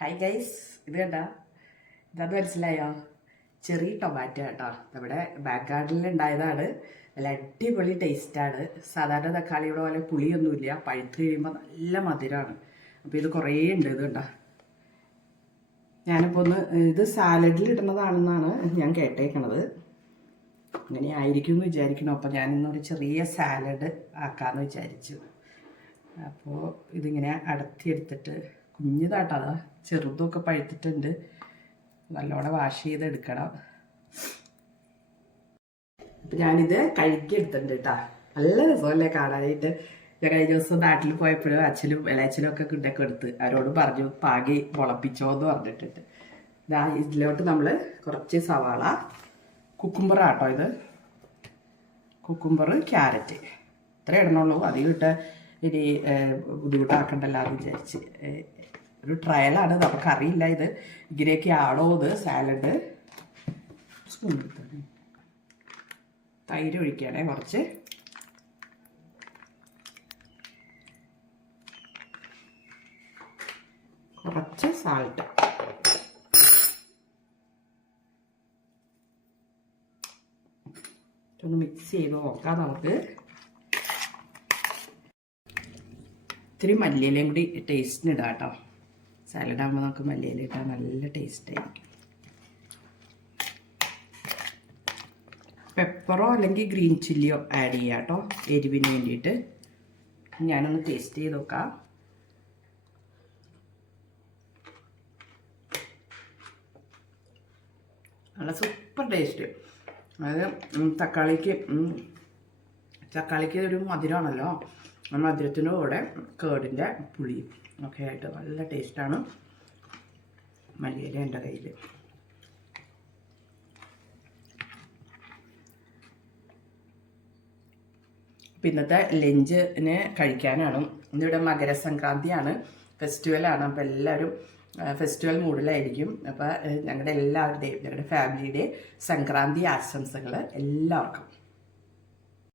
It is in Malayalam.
ഹായ് ഗൈസ്, ഇത് കണ്ടാ ഇതത് മനസ്സിലായോ? ചെറിയ ടൊമാറ്റോ കേട്ടോ. നമ്മുടെ ബാക്ക് ഗാർഡനിൽ ഉണ്ടായതാണ്. നല്ല അടിപൊളി ടേസ്റ്റാണ്. സാധാരണ തക്കാളിയുടെ പോലെ പുളിയൊന്നുമില്ല. പഴുത്ത് കഴിയുമ്പോൾ നല്ല മധുരമാണ്. അപ്പോൾ ഇത് കുറേ ഉണ്ട്. ഇത് കണ്ടോ. ഞാനിപ്പോൾ ഇത് സാലഡിൽ ഇടുന്നതാണെന്നാണ് ഞാൻ കേട്ടേക്കണത്. അങ്ങനെ ആയിരിക്കും എന്ന് വിചാരിക്കണം. അപ്പോൾ ഞാനിന്നൊരു ചെറിയ സാലഡ് ആക്കാമെന്ന് വിചാരിച്ചു. അപ്പോൾ ഇതിങ്ങനെ അടത്തിയെടുത്തിട്ട് കുഞ്ഞിതാട്ടോ, അതാ ചെറുതൊക്കെ പഴുത്തിട്ടുണ്ട്. നല്ലോണം വാഷ് ചെയ്തെടുക്കണം. അപ്പം ഞാനിത് കഴുകി എടുത്തിട്ടുണ്ട് കേട്ടോ. നല്ല രസമല്ലേ കാണാനായിട്ട്. ഞാൻ കഴിഞ്ഞ ദിവസം നാട്ടിൽ പോയപ്പോഴും അച്ഛനും ഇളയച്ചനും ഒക്കെ കുണ്ടൊക്കെ എടുത്ത് അവരോട് പറഞ്ഞു പാകി മുളപ്പിച്ചോ എന്ന് പറഞ്ഞിട്ടുണ്ട്. ഇതാ ഇതിലോട്ട് നമ്മൾ കുറച്ച് സവാള, കുക്കുംബറാട്ടോ ഇത്, കുക്കുംബർ, ക്യാരറ്റ് ഇത്ര ഇടണുള്ളൂ. അധികം ഇട്ട് ഇനി ബുദ്ധിമുട്ടാക്കണ്ടല്ലോ എന്ന് വിചാരിച്ച്. ഒരു ട്രയലാണ്, നമുക്കറിയില്ല ഇത് ഇങ്ങനെയൊക്കെ ആണോ ഇത് സാലഡ്. സ്പൂൺ എടുത്താണ്. തൈര് ഒഴിക്കുകയാണേ കുറച്ച്. കുറച്ച് സാൾട്ട്. ഒന്ന് മിക്സ് ചെയ്ത് നോക്കാം നമുക്ക്. ഇത്തിരി മല്ലിയിലയും കൂടി ടേസ്റ്റിന് ഇടാം കേട്ടോ. സാലഡ് ആകുമ്പോൾ നമുക്ക് മല്ലിയില ഇട്ടാൽ നല്ല ടേസ്റ്റ് ആയിരിക്കും. പെപ്പറോ അല്ലെങ്കിൽ ഗ്രീൻ ചില്ലിയോ ആഡ് ചെയ്യാം കേട്ടോ, എരിവിന് വേണ്ടിയിട്ട്. ഞാനൊന്ന് ടേസ്റ്റ് ചെയ്ത് നോക്കാം. നല്ല സൂപ്പർ ടേസ്റ്റ്. അതായത് തക്കാളിക്ക് ഒരു മധുരമാണല്ലോ. ആ മധുരത്തിൻ്റെ കൂടെ കേടിൻ്റെ പുളിയും ഒക്കെ ആയിട്ട് നല്ല ടേസ്റ്റാണ്. മല്ലിയില എൻ്റെ കയ്യിൽ. പിന്നത്തെ ലഞ്ചിന് കഴിക്കാനാണ്. ഇന്നിവിടെ മകരസംക്രാന്തിയാണ്, ഫെസ്റ്റിവലാണ്. അപ്പോൾ എല്ലാവരും ഫെസ്റ്റിവൽ മൂഡിലായിരിക്കും. അപ്പോൾ ഞങ്ങളുടെ എല്ലാവരുടെയും, ഞങ്ങളുടെ ഫാമിലിയുടെ സംക്രാന്തി ആശംസകൾ എല്ലാവർക്കും.